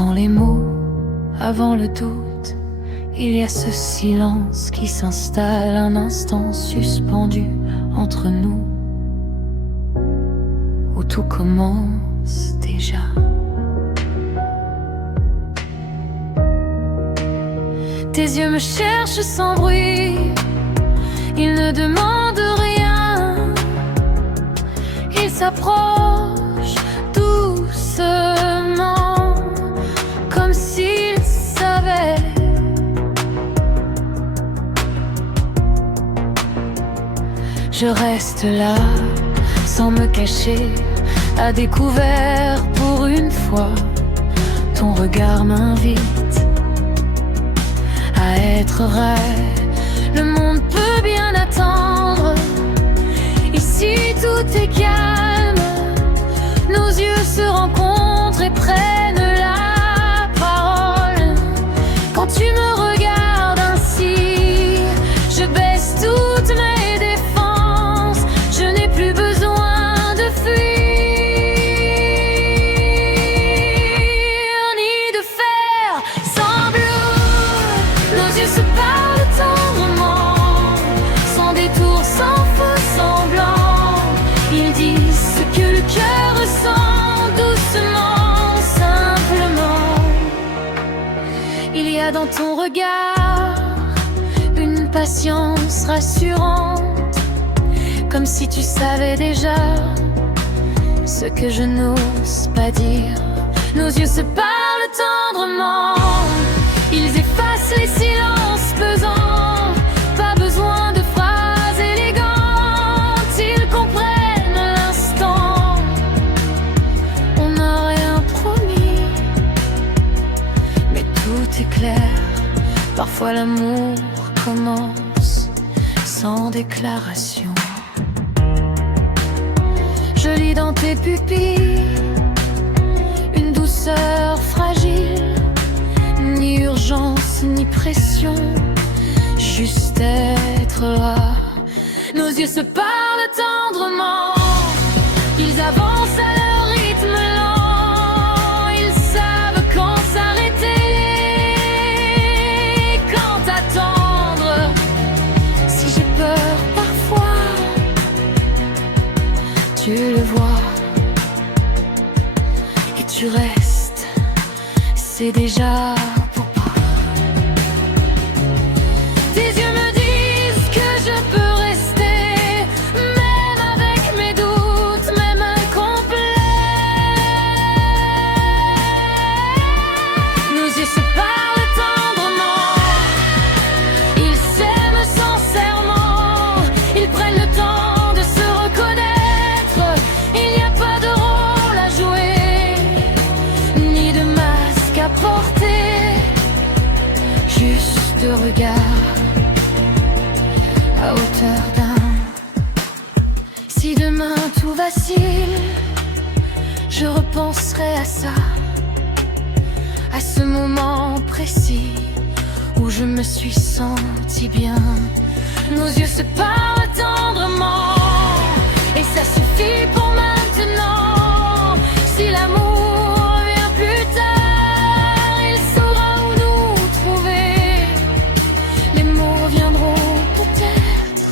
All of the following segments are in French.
Avant les mots, avant le doute, il y a ce silence qui s'installe, un instant suspendu entre nous, où tout commence déjà. Tes yeux me cherchent sans bruit, ils ne demandent rien, ils s'approchent doucement, comme s'ils savaient. Je reste là, sans me cacher, à découvert pour une fois. Ton regard m'invite à être vrai. Le monde peut bien attendre, ici tout est calme. Nos yeux se rencontrent et prennent la parole. Quand tu me regardes ainsi, je baisse toutes mes défenses. Je n'ai plus besoin de fuir, ni de faire semblant. Nos yeux se parlent tendrement, sans détour, sans faux semblant. Ils disent ce que le cœur ressent, doucement, simplement. Il y a dans ton regard une patience rassurante, comme si tu savais déjà ce que je n'ose pas dire. Nos yeux se parlent tendrement, ils effacent les silences pesants. Pas besoin de phrases élégantes, ils comprennent l'instant. On n'a rien promis, mais tout est clair. Parfois l'amour commence sans déclaration. Je lis dans tes pupilles une douceur fragile, ni urgence ni pression, juste être là. Nos yeux se parlent tendrement, ils avancent à leur rythme lent. Ils savent quand s'arrêter, quand attendre. Si j'ai peur parfois, tu le vois, et tu restes, c'est déjà pour pas. Tes yeux me disent que je peux rester, même avec mes doutes, même incomplets. Nos yeux se parlent tendrement, ils s'aiment sincèrement, ils prennent le temps de se reconnaître. Il n'y a pas de rôle à jouer, ni de masque à porter, juste regard à hauteur d'un. Si demain tout vacille, je repenserai à ça, à ce moment précis où je me suis senti bien. Nos yeux se parlent tendrement, et ça suffit pour maintenant. Si l'amour vient plus tard, il saura où nous trouver. Les mots viendront peut-être,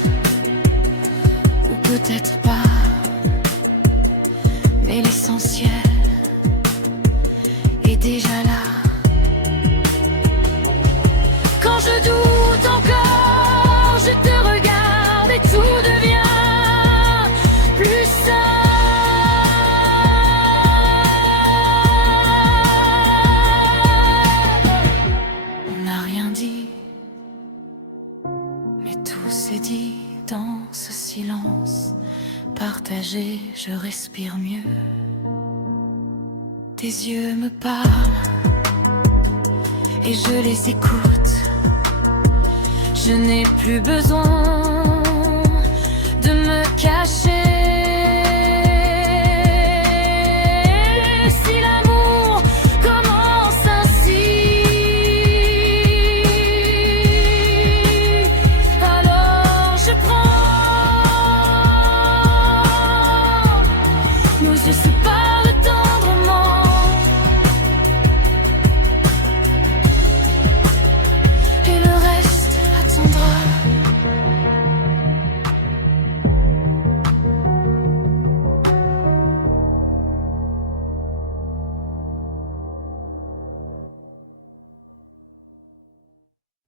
ou peut-être pas, mais l'essentiel est déjà là. Quand je doute encore, je te regarde et tout devient plus simple. On n'a rien dit, mais tout s'est dit dans ce silence partagé. Je respire mieux, tes yeux me parlent et je les écoute. Je n'ai plus besoin de me cacher.